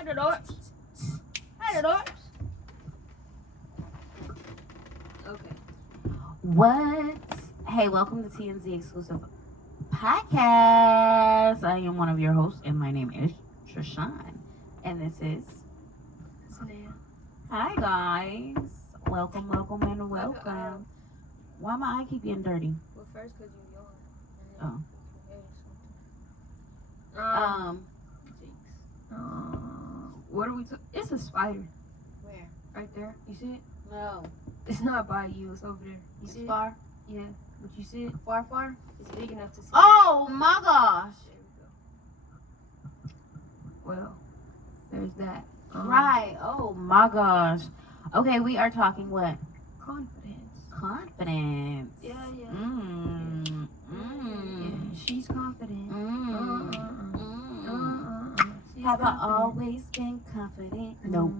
Hey, the door. Hey, the door. Okay. What? Hey, welcome to TNZ exclusive podcast. I am one of your hosts, and my name is Trison. And this is Zanaya. Hi guys. Welcome, welcome, and welcome. Why my eye keep getting dirty? Well, first because you yawned. Oh. What are we talking? It's a spider Where? right there. You see it? No. It's not by you. It's over there. You see it? Far? Yeah. But you see it? Far, far? It's big enough to see. Oh my gosh. There we go. Well, there's that. Right. Oh my gosh. Okay, we are talking what? Confidence. Confidence. Yeah. Yeah. She's confident. Have I always been confident? No.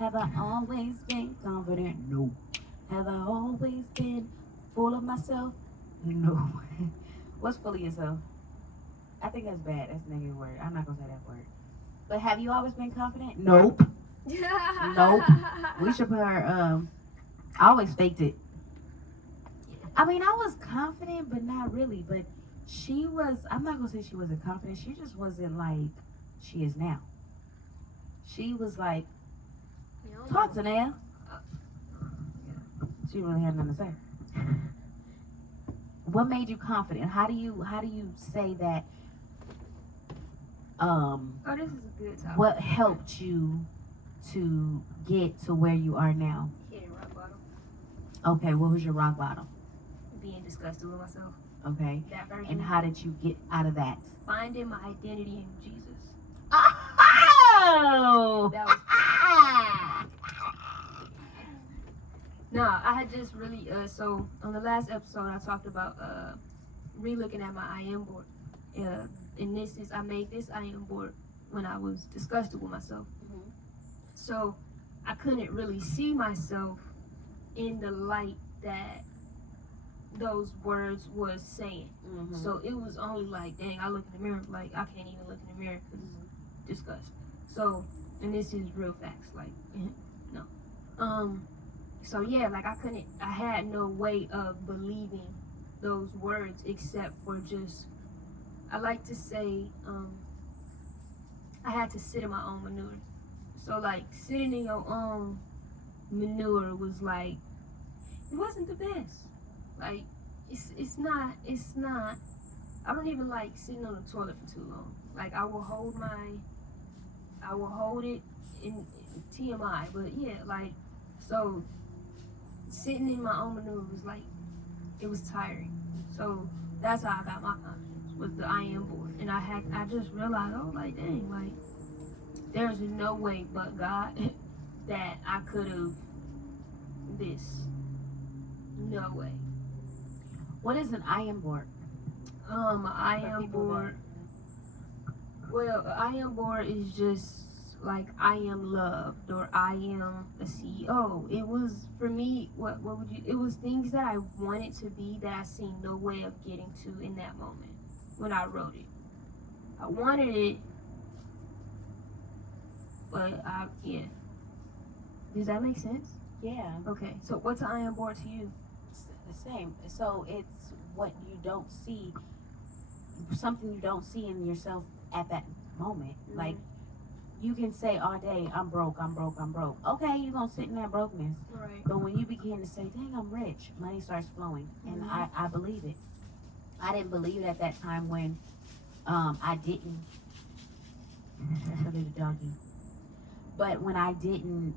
Have I always been confident? No. Have I always been full of myself? No. What's full of yourself? I think that's bad. That's a negative word. I'm not gonna say that word. But have you always been confident? Nope. Nope. We should put her. I always faked it. I mean, I was confident, but not really. But she was. I'm not gonna say she wasn't confident. She just wasn't like she is now. She was like, talk to Naya. She really had nothing to say. What made you confident? How do you say that? Oh, this is a good topic. What helped you to get to where you are now? Hitting rock bottom. Okay, what was your rock bottom? Being disgusted with myself. Okay, That version. and how did you get out of that? Finding my identity in Jesus. Oh! That was. Nah, I had just really so on the last episode I talked about re-looking at my I am board. In this is I made this I am board when I was disgusted with myself. Mhm. So I couldn't really see myself in the light that those words was saying. Mhm. So it was only like, dang, I look in the mirror, like I can't even look in the mirror because disgust. So, and this is real facts, like no. So yeah, like I had no way of believing those words except for just, I like to say, I had to sit in my own manure. So like sitting in your own manure was like, it wasn't the best. Like it's not. I don't even like sitting on the toilet for too long. Like I will hold it in TMI, but yeah, like so. Sitting in my own manure was like, it was tiring. So that's how I got my confidence, was the I am board. And I just realized, oh, like, dang, like, there's no way but God that I could have this. No way. What is an I am board? I am board. Well, I am board is just like I am loved or I am a CEO. It was for me. What would you? It was things that I wanted to be that I seen no way of getting to in that moment when I wrote it. I wanted it, but yeah. Does that make sense? Yeah. Okay. So what's an I am board to you? It's the same. So it's what you don't see, something you don't see in yourself at that moment. Mm-hmm. Like, you can say all day, I'm broke, I'm broke, I'm broke. Okay, you're going to sit in that brokenness. Right. But when you begin to say, dang, I'm rich, money starts flowing. And I believe it. I didn't believe it at that time when I didn't. That's a little doggy. But when I didn't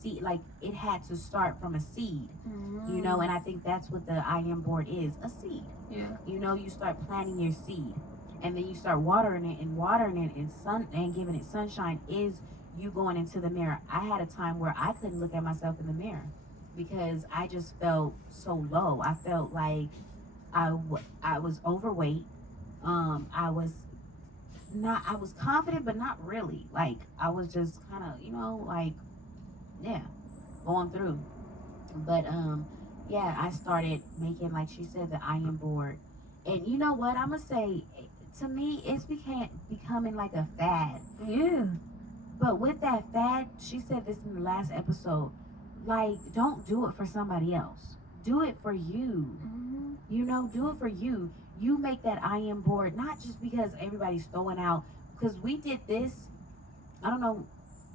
see, like, it had to start from a seed, Mm-hmm. you know, and I think that's what the I am board is, a seed. Yeah. You know, you start planting your seed, and then you start watering it and giving it sunshine is you going into the mirror. I had a time where I couldn't look at myself in the mirror because I just felt so low. I felt like I was overweight. I was confident, but not really. Like, I was just kind of, like, yeah, going through. But yeah, I started making, like she said, the I am board. And you know what? I'm gonna say to me, it's becoming like a fad. Yeah. But with that fad, she said this in the last episode, like, don't do it for somebody else. Do it for you. Mm-hmm. You know, do it for you. You make that I am board, not just because everybody's throwing out, because we did this, I don't know,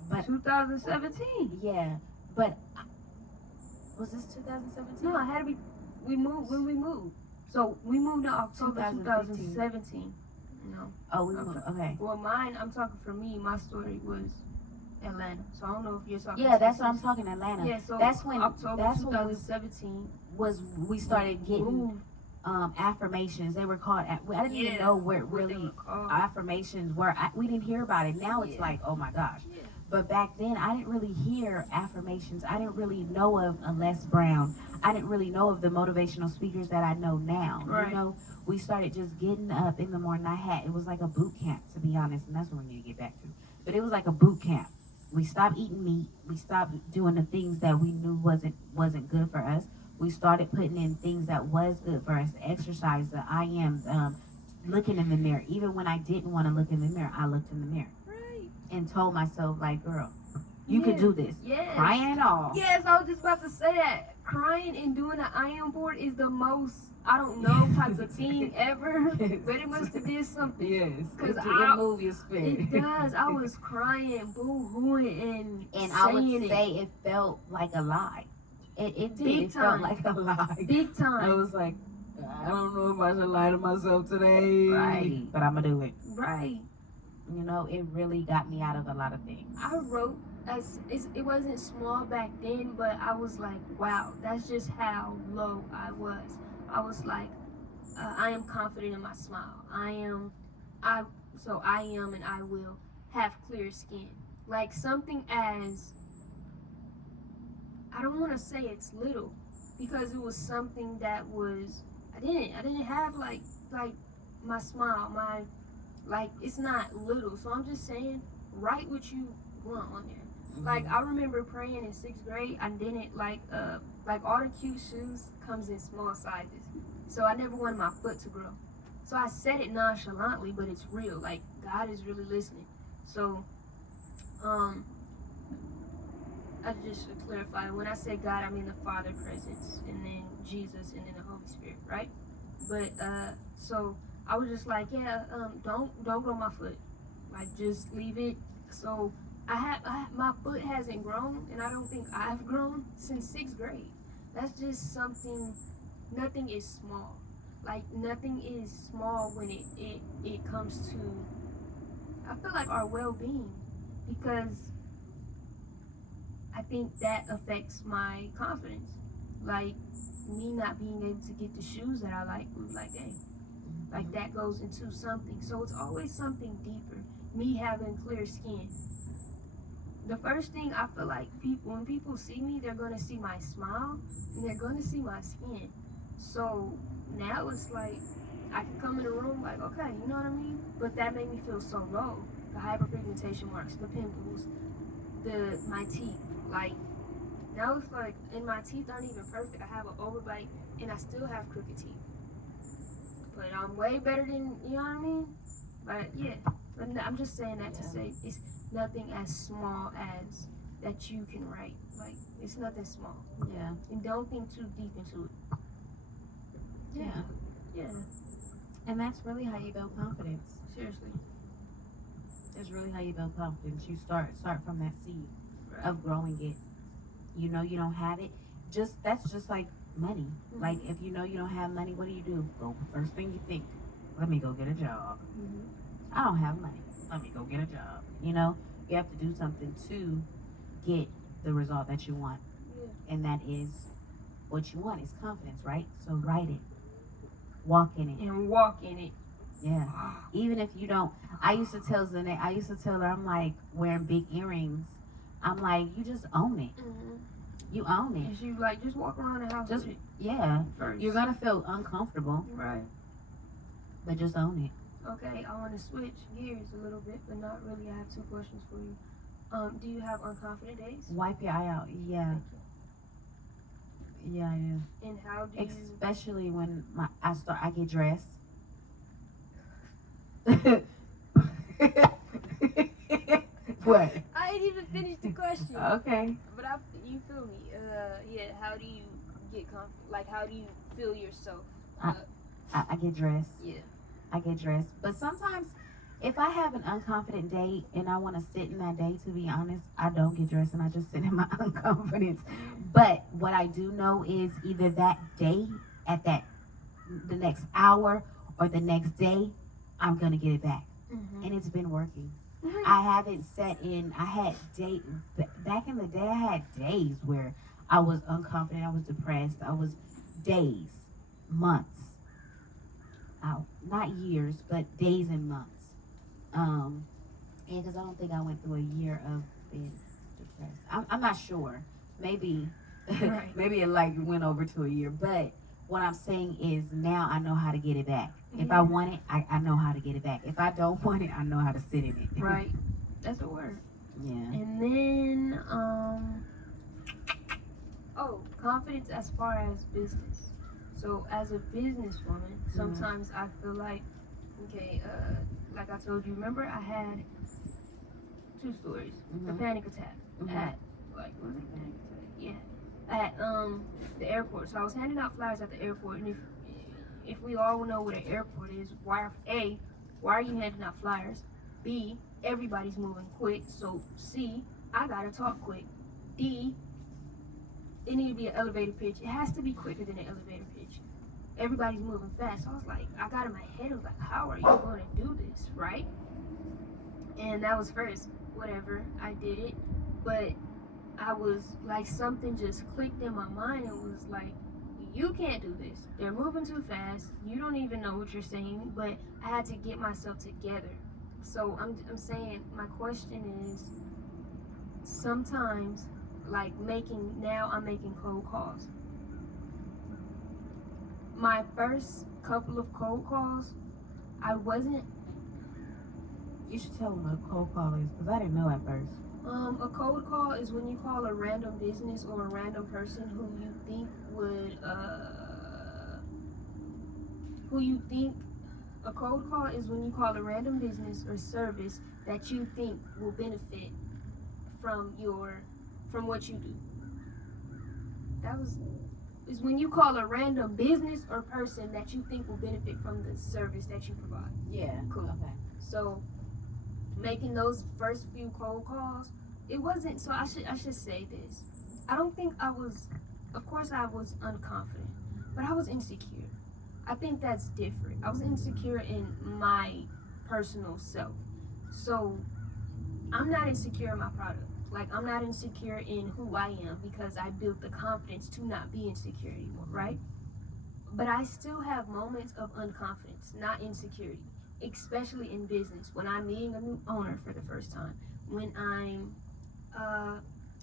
but 2017. yeah, but was this 2017? No, it had to be. We moved when we moved. So we moved in October 2015. 2017. No. Oh, we moved, okay. Well, mine, I'm talking for me, my story was Atlanta. So I don't know if you're talking Yeah, that's Texas. what I'm talking, Atlanta. Yeah, so that's when October that's when 2017 we started getting moved. affirmations. They were called, I didn't even Yeah, know where what they really were called. affirmations were. We didn't hear about it. Now it's Yeah. like, oh my gosh. Yeah. But back then, I didn't really hear affirmations. I didn't really know of a Les Brown. I didn't really know of the motivational speakers that I know now. Right. You know, we started just getting up in the morning. It was like a boot camp, to be honest, and that's what we need to get back to. But it was like a boot camp. We stopped eating meat. We stopped doing the things that we knew wasn't good for us. We started putting in things that was good for us. The exercise, the I am, looking in the mirror. Even when I didn't want to look in the mirror, I looked in the mirror. Right. And told myself, like, girl, you Yeah. could do this. Yes. Crying and all. Yes, I was just about to say that. Crying and doing an I am board is the most, I don't know, type of thing ever. But it must have did something. Yes. 'Cause It move your spirit. It does. I was crying, boo-hooing, And I would saying say it felt like a lie. It did. Big It felt time. like a lie. Big I time. was like, I don't know if I should lie to myself today. Right. But I'm going to do it. Right. You know, it really got me out of a lot of things. I wrote, it wasn't small back then, but I was like, wow, that's just how low I was. I was like, I am confident in my smile. I am and I will have clear skin. Like something as, I don't want to say it's little, because it was something that was, I didn't have like my smile, like it's not little. So I'm just saying, write what you want on there. Like I remember praying in 6th grade. I didn't like all the cute shoes comes in small sizes, so I never wanted my foot to grow. So I said it nonchalantly, but it's real. Like God is really listening. So I just should clarify. When I say God, I mean the Father presence, and then Jesus, and then the Holy Spirit, right? But so I was just like, yeah, don't grow my foot. Like just leave it. So my foot hasn't grown, and I don't think I've grown since 6th grade. That's just something. Nothing is small. Like nothing is small when it comes to, I feel like, our well-being, because I think that affects my confidence. Like me not being able to get the shoes that I like, was like, dang, like that goes into something. So it's always something deeper. Me having clear skin. The first thing I feel like when people see me, they're gonna see my smile and they're gonna see my skin. So now it's like I can come in the room like, okay, you know what I mean? But that made me feel so low. The hyperpigmentation marks, the pimples, my teeth. Like now it's like, and my teeth aren't even perfect. I have an overbite and I still have crooked teeth. But I'm way better than, you know what I mean? But yeah, but I'm just saying that to say it's nothing as small as that you can write. Like it's nothing small. Yeah. And don't think too deep into it. Yeah. Yeah. And that's really how you build confidence. Seriously. That's really how you build confidence. You start from that seed Right. of growing it. You know you don't have it. That's just like money. Mm-hmm. Like if you know you don't have money, what do? Go first thing you think, let me go get a job. Mm-hmm. I don't have money. Let me go get a job. You know, you have to do something to get the result that you want. Yeah. And that is what you want is confidence, right? So write it. Walk in it. And walk in it. Yeah. Even if you don't, I used to tell her, I'm like, wearing big earrings. I'm like, you just own it. Mm-hmm. You own it. And she like, just walk around the house Just, with it yeah. first. You're going to feel uncomfortable, Right. but just own it. Okay, I want to switch gears a little bit, but not really. I have 2 questions for you. Do you have unconfident days? Wipe your eye out. Yeah. Yeah, I do. And how do you... Especially when I get dressed. What? I ain't even finished the question. Okay. But you feel me? Yeah. How do you get confident? Like, how do you feel yourself? I get dressed. Yeah. I get dressed. But sometimes, if I have an unconfident day and I want to sit in that day, to be honest, I don't get dressed and I just sit in my unconfidence. But what I do know is either that day, at the next hour, or the next day, I'm gonna get it back, and it's been working. I haven't sat in. I had back in the day. I had days where I was unconfident. I was depressed. I was days, months, not years, but days and months. Um, and because I don't think I went through a year of being depressed. I'm not sure. Maybe, Right. maybe it like went over to a year. But what I'm saying is now I know how to get it back. If I want it, I know how to get it back. If I don't want it, I know how to sit in it. Right. That's a word. Yeah. And then, confidence as far as business. So as a businesswoman, sometimes I feel like, okay, like I told you, remember I had two stories. A panic attack at, like, was it a panic attack? Yeah. At the airport. So I was handing out flyers at the airport, and if we all know what an airport is, why are you handing out flyers? B, everybody's moving quick. So C, I gotta talk quick. D, it need to be an elevator pitch. It has to be quicker than an elevator pitch. Everybody's moving fast. So I was like, I got in my head, I was like, how are you going to do this, right? And that was first. Whatever, I did it. But I was like, something just clicked in my mind and was like, you can't do this. They're moving too fast. You don't even know what you're saying. But I had to get myself together. So I'm saying, my question is, sometimes, like I'm making cold calls. My first couple of cold calls, I wasn't. You should tell them what a cold call is, because I didn't know at first. A cold call is when you call a random business or a random person who you think would, a cold call is when you call a random business or service that you think will benefit from what you do. Is when you call a random business or person that you think will benefit from the service that you provide. Yeah. Cool. Okay. So making those first few cold calls, it wasn't. So I should say this. I don't think I was. Of course, I was unconfident, but I was insecure. I think that's different. I was insecure in my personal self. So I'm not insecure in my product. Like, I'm not insecure in who I am because I built the confidence to not be insecure anymore, right? But I still have moments of unconfidence, not insecurity, especially in business. When I'm meeting a new owner for the first time, when I'm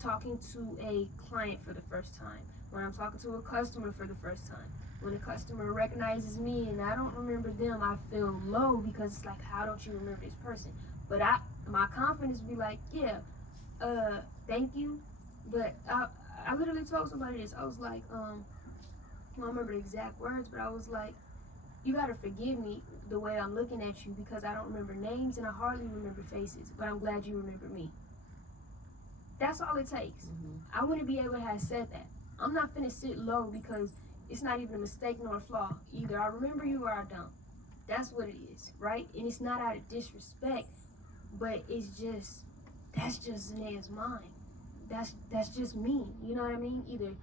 talking to a client for the first time, when I'm talking to a customer for the first time, when a customer recognizes me and I don't remember them, I feel low because it's like, how don't you remember this person? But my confidence be like, yeah, thank you. But I literally told somebody this. I was like, I don't remember the exact words, but I was like, you gotta forgive me the way I'm looking at you because I don't remember names and I hardly remember faces, but I'm glad you remember me. That's all it takes. I wouldn't be able to have said that. I'm not finna sit low because it's not even a mistake nor a flaw. Either I remember you or I don't. That's what it is, right? And it's not out of disrespect, but that's just Zanaya's mind. That's just me. You know what I mean? Either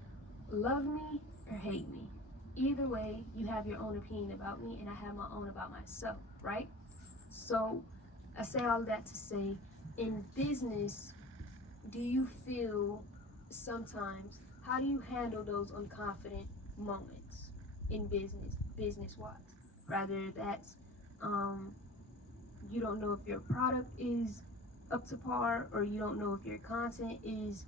love me or hate me. Either way, you have your own opinion about me and I have my own about myself, right? So I say all of that to say, in business, do you feel sometimes, how do you handle those unconfident moments in business wise? Rather that's you don't know if your product is up to par or you don't know if your content is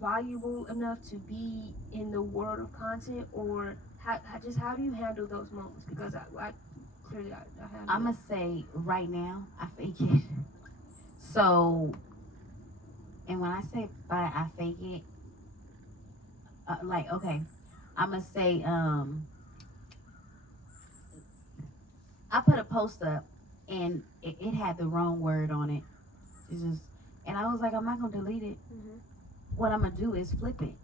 valuable enough to be in the world of content, or how do you handle those moments? Because I clearly I handle I'm gonna say right now I fake it. So, and when I say I fake it, like, okay, I'm gonna say I put a post up and it had the wrong word on it. It's just, and I was like, I'm not gonna delete it. Mhm. What I'm gonna do is flip it.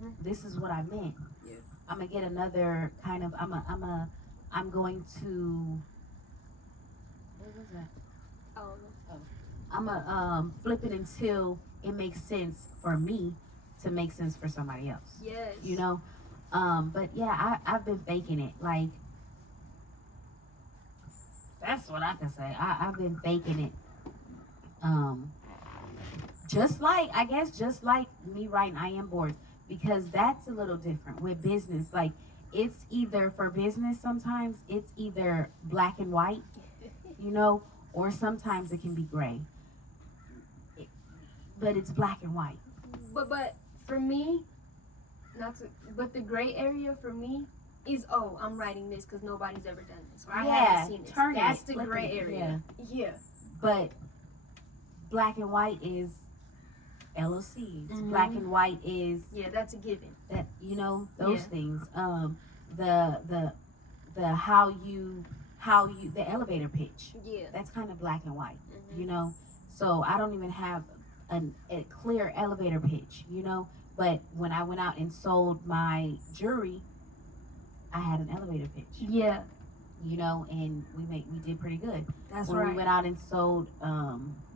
Mhm. This is what I meant. Yeah. I'm gonna get another kind of. I'm going to. What was that? Oh. I'm gonna flip it until it makes sense for me to make sense for somebody else. Yes. You know. But yeah, I've been faking it. Like that's what I can say. I've been faking it. Um, just like I guess just like me writing I am boards because that's a little different with business. Like it's either for business sometimes it's either black and white, you know, or sometimes it can be gray. It- but it's black and white. But for me, not to, but the gray area for me is I'm writing this because nobody's ever done this or I haven't seen this. That's the flip gray it, area. Yeah. But black and white is LOCs. Mhm. Black and white is Yeah, that's a given. that you know those Yeah. things. The how you the elevator pitch. Yeah. That's kind of black and white, Mhm. you know. So I don't even have a clear elevator pitch, you know. But when I went out and sold my jewelry, I had an elevator pitch, Yeah. you know, and we did pretty good. That's When right. we went out and sold,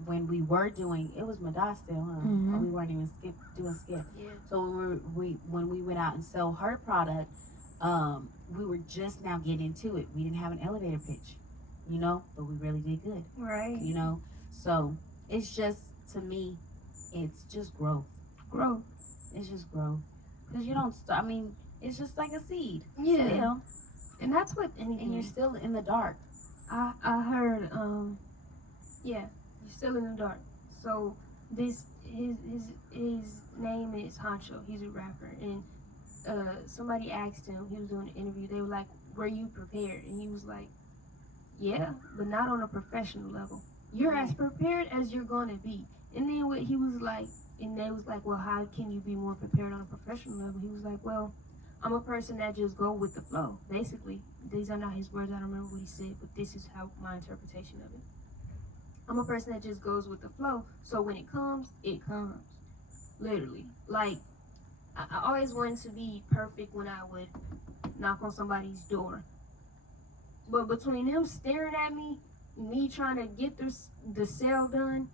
when we were doing, it was Madai still, huh? Mhm. We weren't even doing skip. Yeah. So when we went out and sold her product, we were just now getting into it. We didn't have an elevator pitch, you know, but we really did good, Right. you know. So it's just to me, it's just growth. Growth. It's just growth because you don't. I mean, it's just like a seed. Yeah. Still, And that's what anything. and you're still in the dark. I heard yeah, you're still in the dark. So this his name is Honcho. He's a rapper, and somebody asked him. He was doing an interview. They were like, "Were you prepared?" And he was like, "Yeah, but not on a professional level. You're as prepared as you're gonna be." And then what he was like, and they was like, "Well, how can you be more prepared on a professional level?" He was like, "Well, I'm a person that just go with the flow." Basically, these are not his words. I don't remember what he said, but this is how my interpretation of it. I'm a person that just goes with the flow. So when it comes, it comes. Literally. Like, I always wanted to be perfect when I would knock on somebody's door. But between them staring at me, me trying to get the sale done,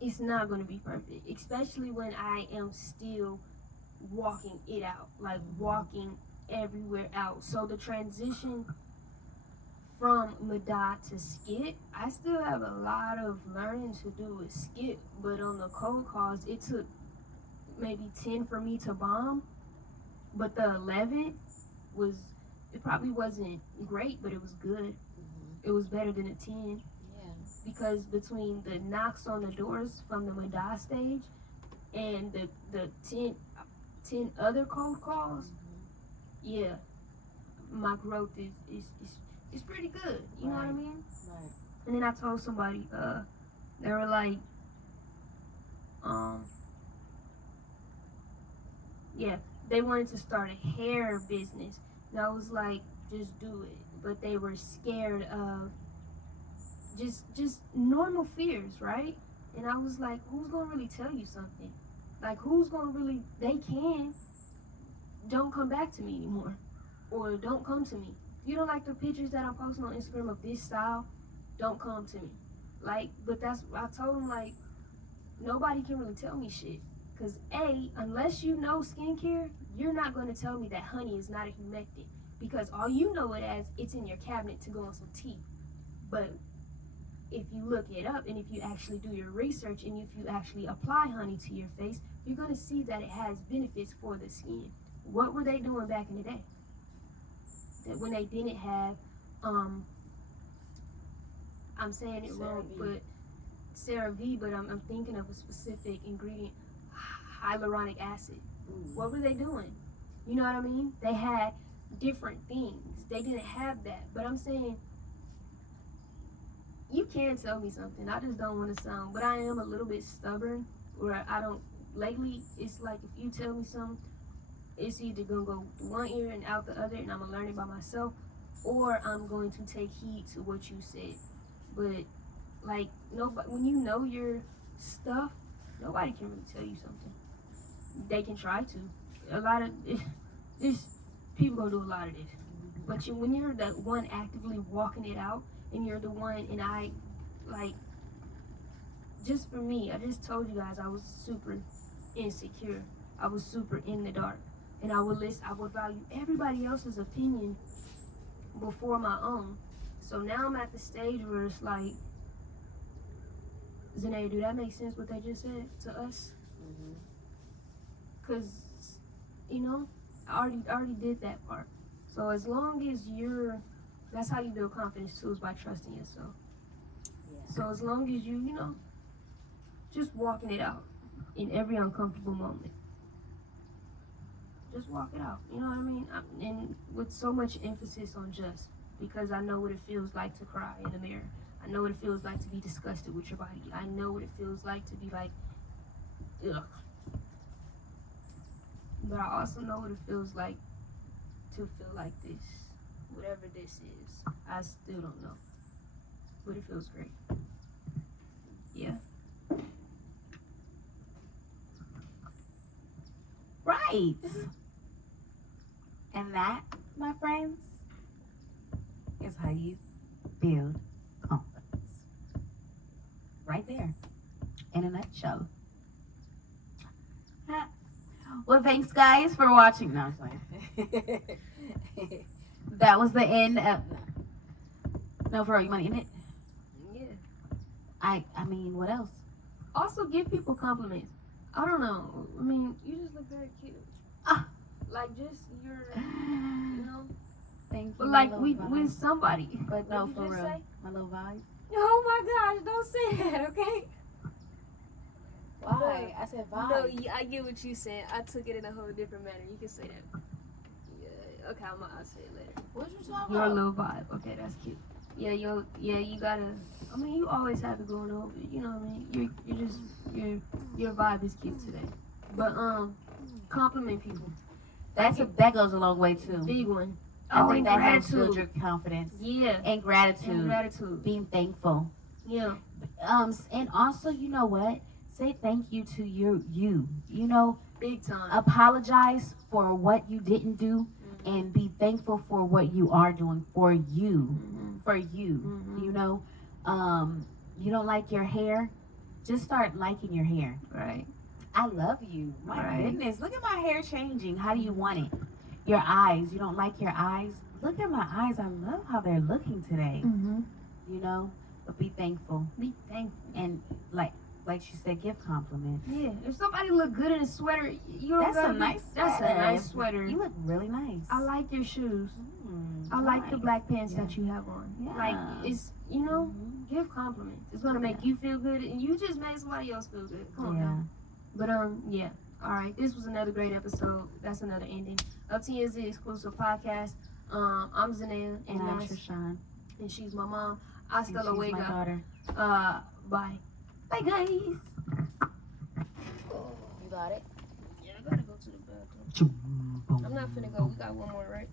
it's not going to be perfect. Especially when I am still walking it out. Like, walking everywhere out. So the transition from Madai to Skit, I still have a lot of learning to do with Skit, but on the cold calls, it took maybe 10 for me to bomb, but the 11 was, it probably wasn't great, but it was good. It was better than a 10 Yeah. because between the knocks on the doors from the Madai stage and the 10 other cold calls, yeah, my growth is pretty good. You know what I mean? Right. And then I told somebody, they were like, yeah, they wanted to start a hair business. And I was like, just do it. But they were scared of just normal fears, right? And I was like, who's gonna really tell you something? Like, who's gonna really, they can, don't come back to me anymore. Or don't come to me. You don't like the pictures that I'm posting on Instagram of this style? Don't come to me. Like, but that's, I told them, like, nobody can really tell me shit. Because, A, unless you know skincare, you're not going to tell me that honey is not a humectant. Because all you know it as, it's in your cabinet to go on some tea. But if you look it up and if you actually do your research and if you actually apply honey to your face, you're going to see that it has benefits for the skin. What were they doing back in the day? That when they didn't have, I'm saying it wrong, but CeraVe, but I'm thinking of a specific ingredient, hyaluronic acid. What were they doing? You know what I mean? They had different things. They didn't have that. But I'm saying, you can tell me something. I just don't want to sound, but I am a little bit stubborn, where I don't, lately, it's like if you tell me something, it's either going to go one ear and out the other, and I'm going to learn it by myself, or I'm going to take heed to what you said. But like nobody, when you know your stuff, nobody can really tell you something. They can try to. A lot of this people gonna do a lot of this. But when you're the one actively walking it out, and you're the one, and I, like, just for me, I just told you guys I was super insecure. I was super in the dark, and I would value everybody else's opinion before my own. So now I'm at the stage where it's like, Zanaya, do that make sense what they just said to us? Cause, you know, I already did that part. So as long as that's how you build confidence too, is by trusting yourself. Yeah. So as long as you know, just walking it out in every uncomfortable moment. Just walk it out. You know what I mean? And with so much emphasis on just, because I know what it feels like to cry in the mirror. I know what it feels like to be disgusted with your body. I know what it feels like to be like, ugh. But I also know what it feels like to feel like this. Whatever this is, I still don't know. But it feels great. Yeah. Right. And that, my friends, is how you build confidence. Right there. In a nutshell. Well, thanks guys for watching. No, I'm playing. That was the end of... No, for real, you want to end it? Yeah. I mean, what else? Also, give people compliments. I don't know. I mean, you just look very cute. Like, just you know. Thank you. But like with somebody. But no, What for did you real. say? My little vibe. Oh my gosh! Don't say that, okay? Why? I said vibe. No, I get what you saying. I took it in a whole different manner. You can say that. Yeah. Okay, I'll say it later. What you talking Your about? little vibe. Okay, that's cute. Yeah, you gotta. I mean, you always have it going on, but you know what I mean. You're just your vibe is cute today. But compliment people. That goes a long way too. Big one. I Oh, think and that helps build gratitude. your confidence. Yeah. And gratitude. And gratitude. Being thankful. Yeah. And also, you know what? Say thank you to you. You know, Big time. apologize for what you didn't do, and be thankful for what you are doing for you. For you. You know, you don't like your hair, just start liking your hair. Right. I love you. My goodness, look at my hair changing. How do you want it? Your eyes, you don't like your eyes? Look at my eyes. I love how they're looking today. You know, but be thankful. Be thankful. And like she said, give compliments. Yeah. If somebody look good in a sweater, you don't That's a nice That's a nice sweater. You look really nice. I like your shoes. I like the black pants that you have on. Yeah. Like, it's, you know, give compliments. It's gonna make you feel good, and you just made somebody else feel good. Come on now. But yeah. All right. This was another great episode. That's another ending. Up to You is the exclusive podcast. I'm Zanaya, And I'm Trison. and she's my mom. Hasta And la she's my wega. daughter. Bye. Bye, guys. You got it? Yeah, I gotta go to the bathroom. I'm not finna go. We got one more, right?